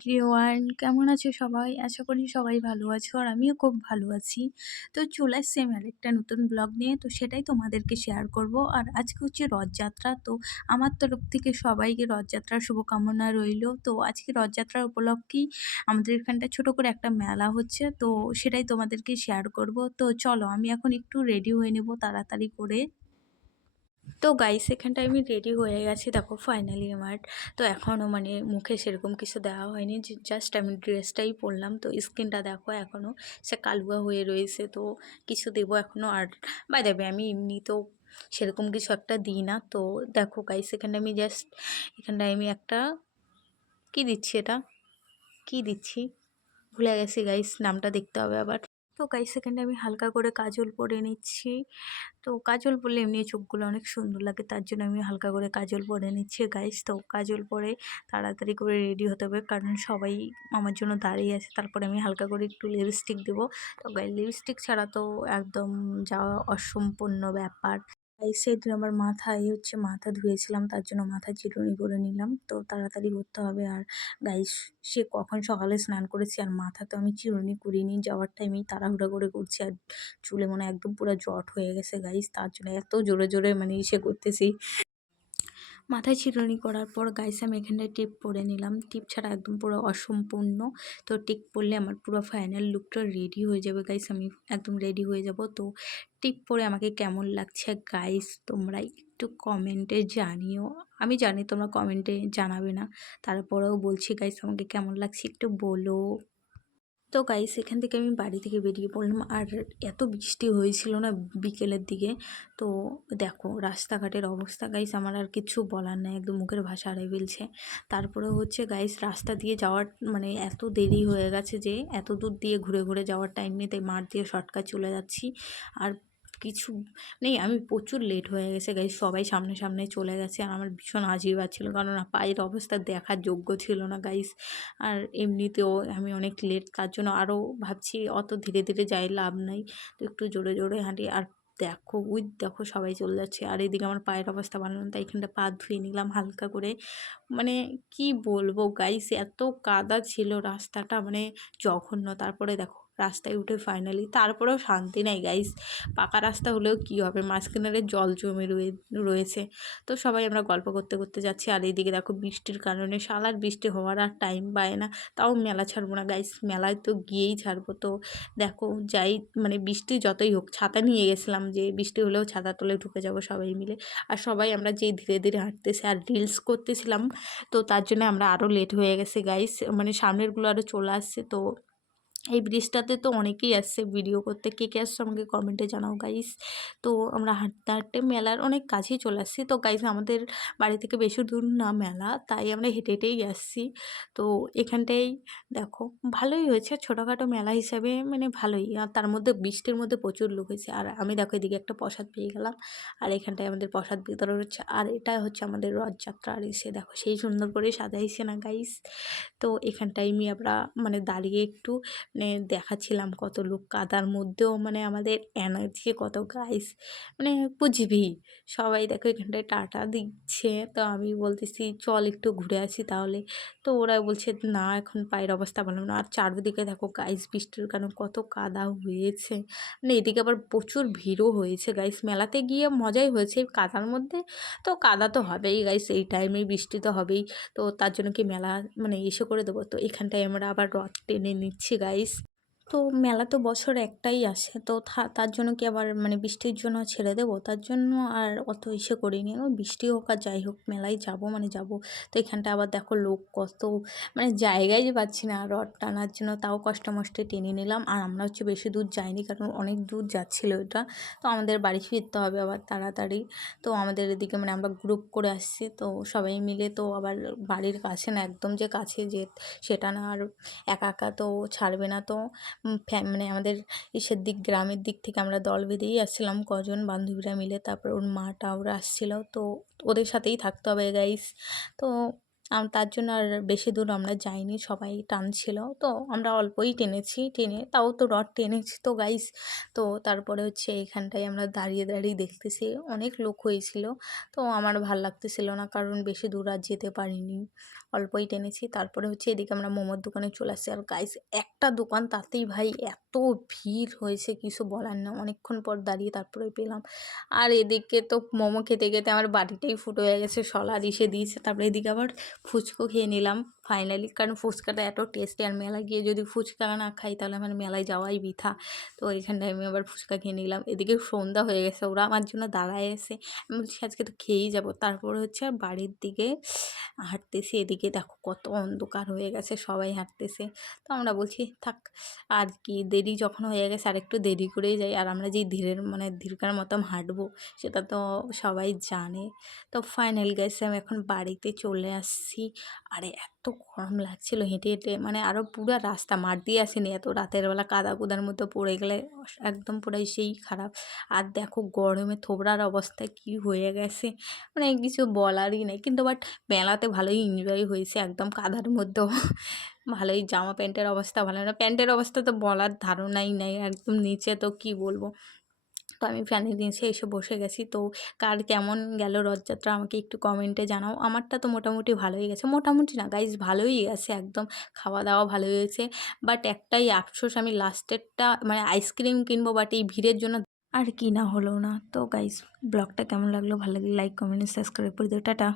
Everyone, কেমন আছো সবাই? আশা করি সবাই ভালো আছো আর আমিও খুব ভালো আছি। তো চলে আসছি আমি আরেকটা নতুন ব্লগ নিয়ে। তো সেটাই তোমাদেরকে শেয়ার করব। আর আজকে হচ্ছে রথযাত্রা। তো আমার তরফ থেকে সবাইকে রথযাত্রার শুভকামনা রইলো। তো আজকে রথযাত্রার উপলক্ষেই আমাদের এখানটা ছোট করে একটা মেলা হচ্ছে। তো সেটাই তোমাদেরকে শেয়ার করব। তো চলো আমি এখন একটু রেডি হয়ে নেব তাড়াতাড়ি করে। তো গাইস এখানটায় আমি রেডি হয়ে গেছি, দেখো ফাইনালি আমার। তো এখনও মানে মুখে সেরকম কিছু দেওয়া হয়নি, জাস্ট আমি ড্রেসটাই পরলাম। তো স্কিনটা দেখো এখনও সে কালুয়া হয়ে রয়েছে, তো কিছু দেবো এখনও। আর বাই দেবে আমি এমনিতেও সেরকম কিছু একটা দিই না। তো দেখো গাইস এখানটা আমি জাস্ট এখানটায় আমি একটা কি দিচ্ছি, এটা কি দিচ্ছি ভুলে গেছি গাইস, নামটা দেখতে হবে আবার। তো গাইস সেখানটা আমি হালকা করে কাজল পরে নিচ্ছি। তো কাজল পরলে এমনি চোখগুলো অনেক সুন্দর লাগে, তার জন্য আমি হালকা করে কাজল পরে নিচ্ছি গাইস। তো কাজল পরে তাড়াতাড়ি করে রেডি হতে হবে, কারণ সবাই আমার জন্য দাঁড়িয়ে আছে। তারপরে আমি হালকা করে একটু লিপস্টিক দেবো। তো গাইস লিপস্টিক ছাড়া তো একদম যাওয়া অসম্পূর্ণ ব্যাপার। গাইস সেদিন আমার মাথায় হচ্ছে মাথা ধুয়েছিলাম, তার জন্য মাথা চিরুনি করে নিলাম। তো তাড়াতাড়ি করতে হবে। আর গাইস সে কখন সকালে স্নান করেছি, আর মাথা তো আমি চিরুনি করিনি, যাওয়ার টাইমেই তাড়াহুড়া করে করছি। আর চুলে মনে হয় একদম পুরো জট হয়ে গেছে গাইস, তার জন্য এত জোরে জোরে মানে ইসে করতেছি। মাথায় চিরুনি করার পর গাইস আমি এখানটায় টিপ পরে নিলাম। টিপ ছাড়া একদম পুরো অসম্পূর্ণ। তো টিপ পরলে আমার পুরো ফাইনাল লুকটা রেডি হয়ে যাবে গাইস, আমি একদম রেডি হয়ে যাব। তো টিপ পরে আমাকে কেমন লাগছে গাইস তোমরা একটু কমেন্টে জানিও। আমি জানি তোমরা কমেন্টে জানাবে না, তারপরেও বলছি গাইস আমাকে কেমন লাগছে একটু বলো। তো গাইস এখান থেকে আমি বাড়ি থেকে বেরিয়ে পড়লাম। আর এত বৃষ্টি হয়েছিল না বিকেলের দিকে। তো দেখো রাস্তাঘাটের অবস্থা গাইস, আমার আর কিছু বলার নাই, একদম মুখের ভাষা হারিয়ে ফেলছে। তারপরে হচ্ছে গাইস রাস্তা দিয়ে যাওয়ার মানে এত দেরি হয়ে গেছে যে এত দূর দিয়ে ঘুরে ঘুরে যাওয়ার টাইম নেই, তাই মাঠ দিয়ে শর্টকাট চলে যাচ্ছি। আর কিছু নেই, আমি প্রচুর লেট হয়ে গেছে গাইস, সবাই সামনে সামনে চলে গেছে। আর আমার ভীষণ আজীব লাগছিল, কারণ পায়ের অবস্থা দেখার যোগ্য ছিল না গাইস। আর এমনিতেও আমি অনেক লেট, তার জন্য আরও ভাবছি অত ধীরে ধীরে যাই লাভ নাই, তো একটু জোরে জোরে হাঁটি। আর দেখো দেখো সবাই চলে যাচ্ছে, আর এদিকে আমার পায়ের অবস্থা ভালো না, তাই এখানটা পা ধুয়ে নিলাম হালকা করে। মানে কি বলবো গাইস, এত কাদা ছিল রাস্তাটা, মানে জঘন্য। তারপরে দেখো রাস্তায় উঠে ফাইনালি, তারপরেও শান্তি নাই গাইস। পাকা রাস্তা হলেও কি হবে, মাঝখানে জল জমে রয়েছে। তো সবাই আমরা গল্প করতে করতে যাচ্ছি। আর এইদিকে দেখো বৃষ্টির কারণে শালার বৃষ্টি হওয়ার আর টাইম পায় না, তাও মেলা ছাড়বো না গাইস, মেলায় তো গিয়েই ছাড়বো। তো দেখো যাই মানে বৃষ্টি যতই হোক, ছাতা নিয়ে গেছিলাম যে বৃষ্টি হলেও ছাতা তলে ঢুকে যাব সবাই মিলে। আর সবাই আমরা যেই ধীরে ধীরে হাঁটতেছি আর রিলস করতেছিলাম, তো তার জন্য আমরা আরও লেট হয়ে গেছে গাইস, মানে সামনেরগুলো আরও চলে আসছে। তো এই ব্রিজটাতে তো অনেকেই আসছে ভিডিও করতে, কে কে আসছে আমাকে কমেন্টে জানাও গাইস। তো আমরা হাঁটতে হাঁটতে মেলার অনেক কাছেই চলে আসছি। তো গাইস আমাদের বাড়ি থেকে বেশি দূর না মেলা, তাই আমরা হেঁটে হেঁটেই আসছি। তো এখানটাই দেখো ভালোই হয়েছে, ছোটোখাটো মেলা হিসাবে মানে ভালোই। আর তার মধ্যে বৃষ্টির মধ্যে প্রচুর লোক হয়েছে। আর আমি দেখো এদিকে একটা প্রসাদ পেয়ে গেলাম, আর এখানটায় আমাদের প্রসাদ বিতরণ হচ্ছে। আর এটা হচ্ছে আমাদের রথযাত্রা, আর এসে দেখো সেই সুন্দর করে সাজাইছে না গাইস। তো এখানটায় আমরা মানে দাঁড়িয়ে একটু মানে দেখাচ্ছিলাম কত লোক, কাদার মধ্যেও মানে আমাদের এনার্জি কত গাইস, মানে বুঝবি। সবাই দেখো এখানটায় টাটা দিচ্ছে, তো আমি বলতেছি চল একটু ঘুরে আসি তাহলে। তো ওরা বলছে না এখন পায়ের অবস্থা ভালো না। আর চারদিকে দেখো গাইস বৃষ্টির কারণে কত কাদা হয়েছে, মানে এদিকে আবার প্রচুর ভিড়ও হয়েছে গাইস। মেলাতে গিয়ে মজাই হয়েছে এই কাদার মধ্যে, তো কাদা তো হবেই গাইস, এই টাইমে বৃষ্টি তো হবেই। তো তার জন্য কি মেলা মানে এসে করে দেবো। তো এখানটায় আমরা আবার রথ টেনে নিচ্ছি গাইস। তো মেলা তো বছর একটাই আসে, তো তার জন্য কি আবার মানে বৃষ্টির জন্য ছেড়ে দেবো, তার জন্য আর অত ইসে করিনি। ওই বৃষ্টি হোক আর যাই হোক মেলায় যাব মানে যাব। তো এখানটা আবার দেখো লোক কত, মানে জায়গায় যে পাচ্ছি না রথ টানার জন্য, তাও কষ্টে মষ্টে টেনে নিলাম। আর আমরা হচ্ছে বেশি দূর যাইনি, কারণ অনেক দূর যাচ্ছিলো এটা। তো আমাদের বাড়ি ফিরতে হবে আবার তাড়াতাড়ি। তো আমাদের এদিকে মানে আমরা গ্রুপ করে আসছি, তো সবাই মিলে। তো আবার বাড়ির কাছে না, একদম যে কাছে যে সেটা না, আর একা একা তো ছাড়বে না। তো মানে আমাদের ইসের দিক গ্রামের দিক থেকে আমরা দল বেঁধেই আসছিলাম কজন বান্ধবীরা মিলে। তারপর ওর মাটা ওরা আসছিল, তো ওদের সাথেই থাকতে হবে গাইস। তো তার জন্য আর বেশি দূর আমরা যাইনি, সবাই টানছিল। তো আমরা অল্পই টেনেছি, টেনে তাও তো রড টেনেছি তো গাইস। তো তারপরে হচ্ছে এখানটায় আমরা দাঁড়িয়ে, দাঁড়িয়ে দেখতেছি, অনেক লোক হয়েছিল। তো আমার ভাল লাগতেছিল না, কারণ বেশি দূর আর যেতে পারিনি। অল্পই টেনেছি। তারপরে হচ্ছে এদিকে আমরা মোমোর দোকানে চলে আসছি। আর গাইস একটা দোকান, তাতেই ভাই এত ভিড় হয়েছে কিছু বলার না। অনেকক্ষণ পর দাঁড়িয়ে তারপরে পেলাম। আর এদিকে তো মোমো খেতে, খেতে আমার বাটিটাই ফুটো হয়ে গেছে, শলা ইসে দিয়েছে। তারপরে এদিকে আবার ফুচকো খেয়ে নিলাম ফাইনালি, কারণ ফুচকাটা এত টেস্টি, আর মেলায় গিয়ে যদি ফুচকা না খাই তাহলে আমার মেলায় যাওয়াই বৃথা। তো এইখানটায় আমি আবার ফুচকা খেয়ে নিলাম। এদিকে সন্ধ্যা হয়ে গেছে, ওরা আমার জন্য দাঁড়ায় এসে, আমি বলছি আজকে তো খেয়েই যাবো। তারপরে হচ্ছে আর বাড়ির দিকে হাঁটতেছি, এদিকে দেখো কত অন্ধকার হয়ে গেছে, সবাই হাঁটতেছে। তো আমরা বলছি থাক, আর কি দেরি যখন হয়ে গেছে আর একটু দেরি করেই যাই। আর আমরা যেই ধীরকার মতন হাঁটবো সেটা তো সবাই জানে। তো ফাইনালি গাইস আমি এখন বাড়িতে চলে আসছি। আরে এত গরম লাগছিল হেঁটে, হেঁটে, মানে আরও পুরা রাস্তা মাঠ দিয়ে আসেনি, এত রাতের বেলা কাদা কুদার মধ্যে পড়ে গেলে একদম পুরাই সেই খারাপ। আর দেখো গরমে থোবড়ার অবস্থা কি হয়ে গেছে, মানে কিছু বলারই নেই। কিন্তু বাট মেলাতে ভালোই এনজয় হয়েছে, একদম কাদার মধ্যেও ভালোই। জামা প্যান্টের অবস্থা ভালো না, প্যান্টের অবস্থা তো বলার ধারণাই নেই, একদম নিচে তো কি বলবো। তো আমি ফ্যানের নিচে এসে বসে গেছি। তো কার কেমন গেল রথযাত্রা আমাকে একটু কমেন্টে জানাও। আমারটা তো মোটামুটি ভালোই গেছে, মোটামুটি না গাইজ ভালোই গেছে একদম। খাওয়া দাওয়া ভালো হয়েছে, বাট একটাই আফসোস, আমি লাস্টেরটা মানে আইসক্রিম কিনবো, বাট এই ভিড়ের জন্য আর কিনা হলো না। তো গাইজ ব্লগটা কেমন লাগলো, ভালো লাগলে লাইক কমেন্ট সাবস্ক্রাইব করে দিও। টাটা।